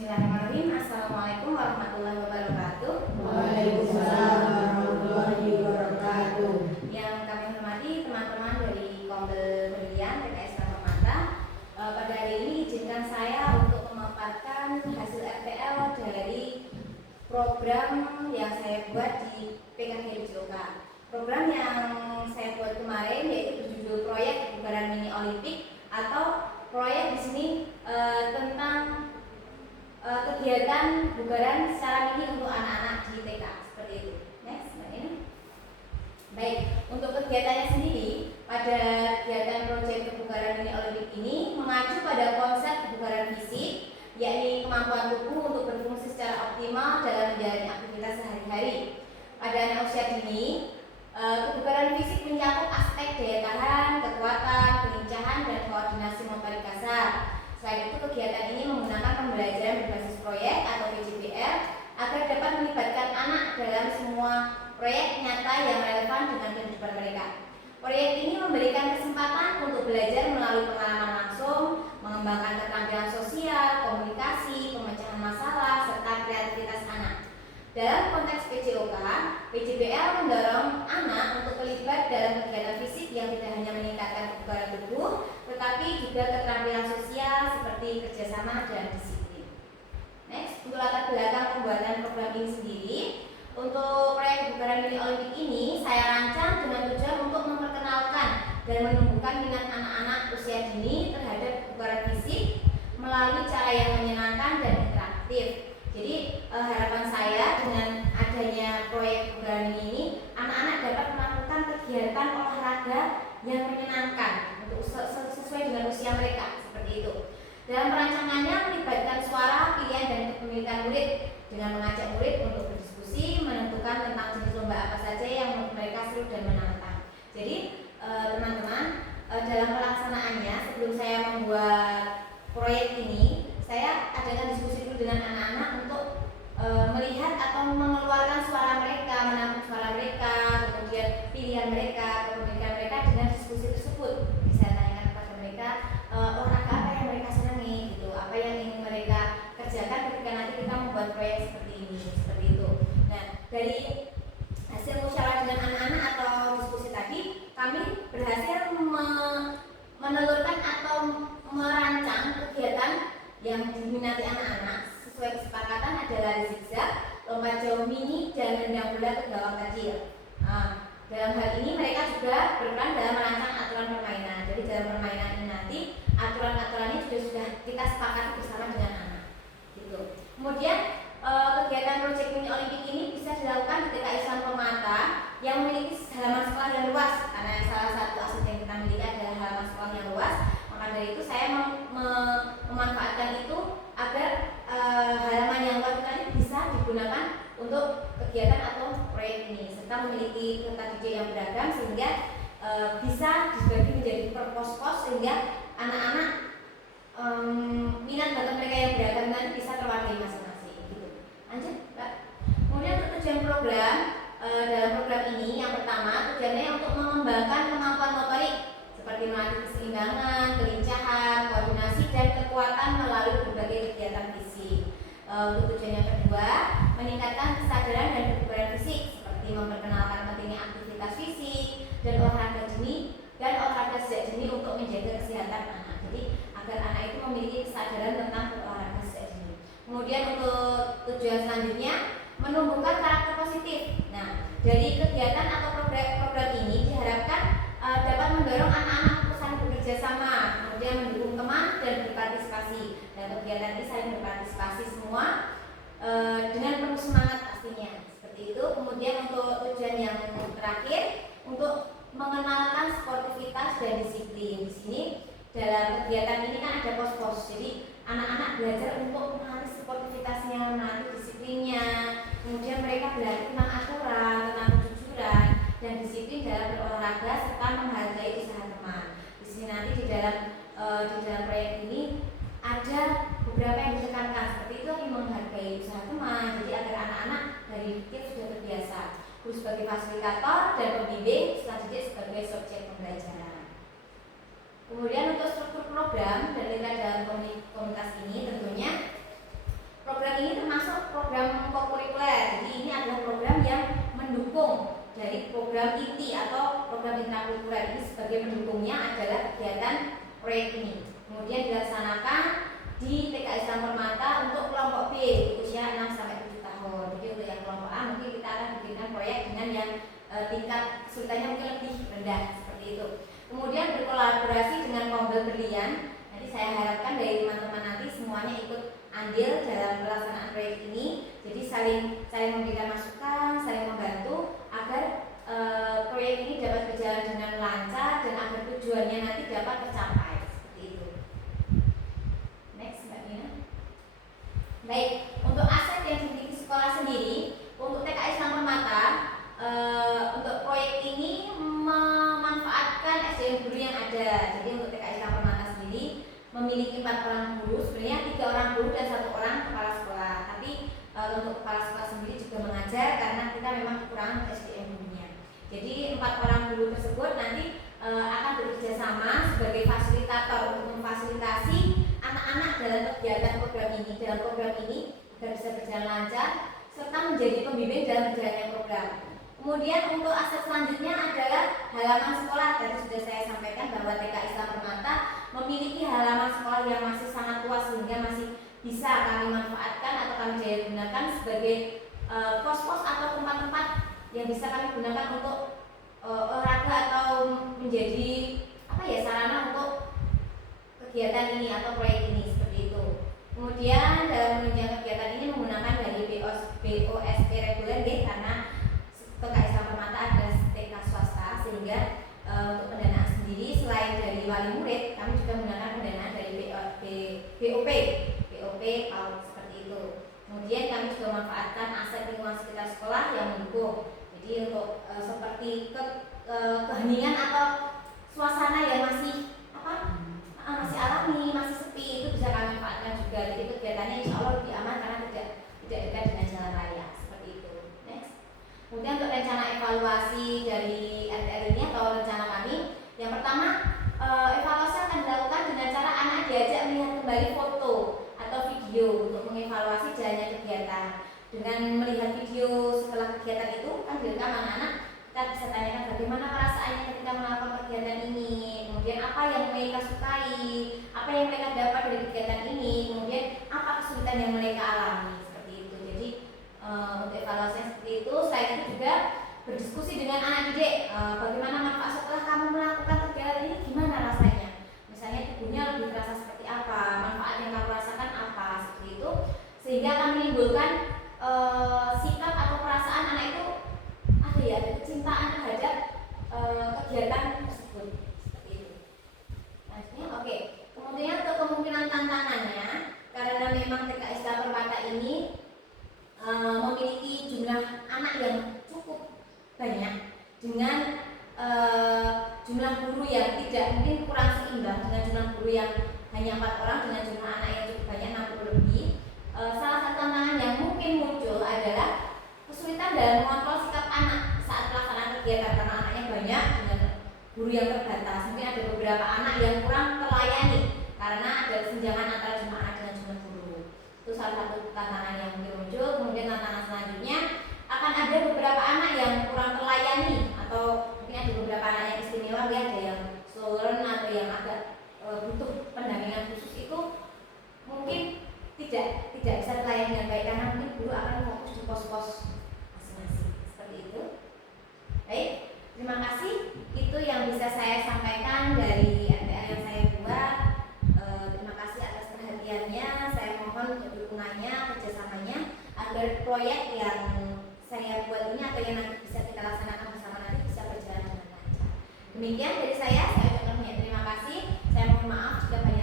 Bismillahirrahmanirrahim. Assalamualaikum warahmatullahi wabarakatuh. Waalaikumsalam warahmatullahi wabarakatuh. Yang kami hormati teman-teman dari Kombel Brilian PKS Permata. Pada hari ini izinkan saya untuk memaparkan hasil FPL dari program yang saya buat di PKK BJOK. Program yang saya buat kemarin yaitu berjudul Proyek Kebugaran Mini Olimpik, atau proyek di sini tentang kegiatan bubaran secara mini untuk anak-anak di TK, seperti itu. Next, Mbak Nina. Baik, untuk kegiatannya sendiri, pada kegiatan proyek kebugaran mini Olimpik ini mengacu pada konsep kebugaran fisik, yakni kemampuan tubuh untuk berfungsi secara optimal dalam menjalani aktivitas sehari-hari. Pada anak usia dini, kebugaran fisik mencakup aspek daya tahan, kekuatan, kelincahan, dan koordinasi motorik kasar. Selain itu, kegiatan ini menggunakan pembelajaran berbasis proyek atau PJBR agar dapat melibatkan anak dalam semua proyek nyata yang relevan dengan kehidupan mereka. Proyek ini memberikan kesempatan untuk belajar melalui pengalaman langsung, mengembangkan keterampilan sosial, komunikasi, pemecahan masalah, serta kreativitas anak. Dalam konteks PJOK, PJBL mendorong anak untuk terlibat dalam kegiatan fisik yang tidak hanya meningkatkan kebugaran tubuh, tetapi juga keterampilan sosial seperti kerjasama dan disiplin. Next, untuk latar belakang pembuatan program ini sendiri, untuk proyek kebugaran mini Olimpik ini saya rancang dengan tujuan untuk memperkenalkan dan menumbuhkan minat anak-anak usia dini terhadap kebugaran fisik melalui cara yang menyenangkan dan interaktif. Jadi harapan saya dengan adanya proyek kebugaran ini, anak-anak dapat melakukan kegiatan olahraga yang menyenangkan untuk sesuai dengan usia mereka, seperti itu. Dalam perancangannya melibatkan suara, pilihan, dan kepemilikan murid dengan mengajak murid untuk berdiskusi, menentukan tentang jenis lomba apa saja yang menurut mereka seru dan menantang. Jadi teman-teman, dalam pelaksanaannya sebelum saya membuat proyek ini, saya adakan diskusi dulu dengan anak-anak untuk melihat atau mengeluarkan suara mereka, menampung suara mereka, kemudian pilihan mereka, kepemilikan mereka dengan diskusi tersebut. Bisa tanyakan kepada mereka olahraga apa yang mereka senangi, gitu, apa yang ingin mereka kerjakan ketika nanti kita membuat proyek seperti ini, seperti itu. Nah, dari hasil musyawarah dengan anak-anak atau diskusi tadi, kami berhasil menelurkan atau merancang kegiatan yang diminati anak-anak. Sesuai kesepakatan ada lari zigzag, lompat jauh mini, dan nendang bola ke gawang kecil. Dalam hal ini mereka juga berperan dalam merancang aturan permainan. Jadi dalam permainan ini nanti aturan-aturannya sudah kita sepakati bersama dengan anak. Gitu. Kemudian kegiatan proyek mini Olimpik ini bisa dilakukan di TK Islam Permata yang memiliki halaman sekolah yang luas, karena salah satu aset yang kita miliki adalah halaman sekolah yang luas. Maka dari itu saya memanfaatkan itu agar halaman yang luas tadi bisa digunakan untuk kegiatan atau proyek ini, serta memiliki kertas DJ yang beragam sehingga bisa dibagi menjadi per pos-pos sehingga anak-anak minat bakat mereka yang beragam nanti bisa terwakili masing-masing. Gitu. Lanjut, Mbak. Kemudian untuk tujuan program, dalam program ini yang pertama tujuannya untuk mengembangkan kemampuan motorik seperti melatih keseimbangan, kelincahan, koordinasi, dan kekuatan melalui berbagai kegiatan fisik. Untuk tujuan yang kedua, meningkatkan kesadaran dan kebugaran fisik seperti memperkenalkan pentingnya aktivitas fisik dan olahraga dini dan olahraga sejak dini untuk menjaga kesehatan anak. Jadi agar anak itu memiliki kesadaran tentang berolahraga sejak dini. Kemudian untuk tujuan selanjutnya, menumbuhkan karakter positif. Nah, dari kegiatan atau program ini diharapkan dapat mendorong anak-anak saling bekerja sama, kemudian mendukung teman dan berpartisipasi. Dan kegiatan ini saling berpartisipasi semua dengan penuh semangat pastinya. Seperti itu. Kemudian untuk tujuan yang terakhir, untuk mengenalkan sportivitas dan disiplin. Di sini dalam kegiatan ini kan ada pos-pos. Jadi anak-anak belajar untuk melatih sportivitasnya, melatih disiplinnya. Kemudian mereka belajar tentang aturan, tentang kejujuran, dan disiplin dalam berolahraga serta menghargai usaha teman. Di sini nanti di dalam proyek ini ada beberapa yang ditekankan seperti itu, menghargai usaha teman. Jadi agar anak-anak dari kecil sudah terbiasa. Guru sebagai fasilitator dan pembimbing, selanjutnya sebagai subjek pembelajaran. Kemudian untuk struktur program dan nilai dalam komunitas ini tentunya dari program INTI atau program intrakurikuler ini. Sebagai pendukungnya adalah kegiatan proyek ini. Kemudian dilaksanakan di TK Islam Permata untuk kelompok B usia 6 sampai 7 tahun. Jadi untuk yang kelompok A mungkin kita akan bikinkan proyek dengan yang tingkat kesulitannya mungkin lebih rendah seperti itu. Kemudian berkolaborasi dengan Kombel Berlian. Nanti saya harapkan dari teman-teman nanti semuanya ikut andil dalam pelaksanaan proyek ini. Jadi saling memberikan masukan, saling membantu agar proyek ini dapat berjalan dengan lancar dan agar tujuannya nanti dapat tercapai seperti itu. Next, Mbak Nina. Baik, untuk aset yang dimiliki sekolah sendiri, untuk TK Islam Permata, untuk proyek ini memanfaatkan SDM guru yang ada. Jadi untuk TK Islam Permata sendiri memiliki 4 orang guru, sebenarnya 3 orang guru dan 1 orang kepala sekolah. Tapi untuk kepala sekolah sendiri juga mengajar karena kita memang kekurangan SDM gurunya. Jadi 4 orang guru tersebut nanti akan bekerja sama sebagai fasilitator untuk memfasilitasi anak-anak dalam kegiatan program ini. Dalam program ini agar bisa berjalan lancar serta menjadi pembimbing dalam berjalannya program. Kemudian untuk aset selanjutnya adalah halaman sekolah. Tadi sudah saya sampaikan bahwa TK Islam Permata memiliki halaman sekolah yang masih sangat luas sehingga masih bisa kami manfaatkan atau kami daya gunakan sebagai pos-pos atau tempat-tempat yang bisa kami gunakan untuk olahraga atau menjadi sarana untuk kegiatan ini atau proyek ini seperti itu. Kemudian dalam menunjang kegiatan ini menggunakan dari BOSP reguler karena TK Islam Permata adalah TK swasta sehingga untuk pendanaan sendiri selain dari wali murid kami juga menggunakan pendanaan dari BOP PAUD seperti itu. Kemudian kami juga memanfaatkan aset lingkungan sekitar sekolah yang mendukung. Jadi untuk seperti keheningan atau suasana yang masih masih alami, masih sepi itu bisa kami manfaatkan juga. Jadi kegiatannya insya Allah lebih aman karena tidak dekat dengan jalan raya seperti itu. Next. Kemudian untuk rencana evaluasi dari RTL ini atau rencana kami, yang pertama evaluasi akan dilakukan dengan cara anak diajak melihat kembali foto atau video untuk mengevaluasi jalannya kegiatan. Dengan melihat video setelah kegiatan itu kan direkam anak-anak, kita bisa tanyakan bagaimana perasaannya ketika melakukan kegiatan ini, kemudian apa yang mereka sukai, apa yang mereka dapat dari kegiatan ini, kemudian apa kesulitan yang mereka alami seperti itu. Jadi untuk evaluasi seperti itu, selain itu juga berdiskusi dengan anak didik, bagaimana manfaat setelah kamu melakukan kegiatan ini, gimana rasanya, misalnya tubuhnya lebih terasa seperti apa, manfaat yang kamu rasakan apa, seperti itu, sehingga akan menimbulkan sikap atau perasaan anak itu ada kecintaan terhadap kegiatan tersebut seperti itu. Selanjutnya, oke. Kemudian untuk kemungkinan tantangannya, karena memang TK Islam Permata ini memiliki jumlah anak yang cukup banyak dengan jumlah guru yang tidak mungkin kurang seimbang dengan jumlah guru yang hanya 4 orang dengan jumlah anak yang cukup banyak 60 lebih. Salah satu tantangan yang mungkin muncul adalah kesulitan dalam mengontrol sikap anak saat pelaksanaan kegiatan karena anaknya banyak dengan guru yang terbatas. Mungkin ada beberapa anak yang kurang terlayani karena ada kesenjangan antara jumlah anak dengan jumlah guru. Itu salah satu tantangan yang mungkin muncul. Kemudian tantangan selanjutnya akan ada beberapa anak yang kurang terlayani atau mungkin ada beberapa anak yang istimewa, ada yang slow learn atau yang agak butuh pendampingan khusus, itu mungkin tidak bisa terlayani dengan baik karena mungkin guru akan fokus di pos-pos masing-masing seperti itu. Baik, terima kasih. Itu yang bisa saya sampaikan dari RTA yang saya buat. Terima kasih atas perhatiannya. Saya mohon untuk dukungannya, kerjasamanya agar proyek yang saya buat ini atau yang nanti bisa kita laksanakan bersama nanti bisa berjalan dengan lancar. Demikian dari saya ucapkan banyak terima kasih. Saya mohon maaf jika banyak